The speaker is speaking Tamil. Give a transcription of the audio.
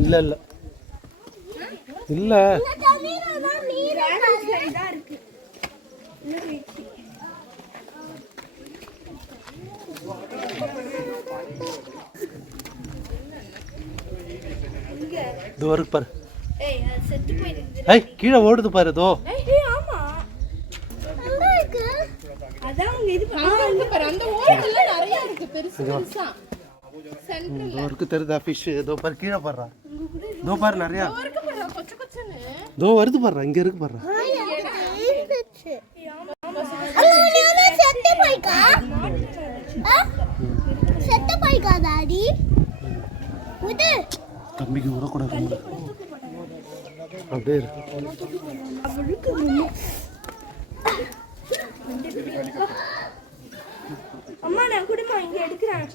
இல்ல இல்ல இல்ல இது வருக்கு பாரு. ஏய் கீழே ஓடுது பாரு. இதோ தெரியுதா ஃபிஷ்? இதோ பாரு கீழே பாடுறா. இதோ பாரு நிறையா. இதோ வருது பாடுறா. இங்க இருக்கு பாடுறா. தம்பிக்கு விடக்கூடாது. அப்படியே அம்மா நான் குடுமா இங்க எடுக்கிறேன்.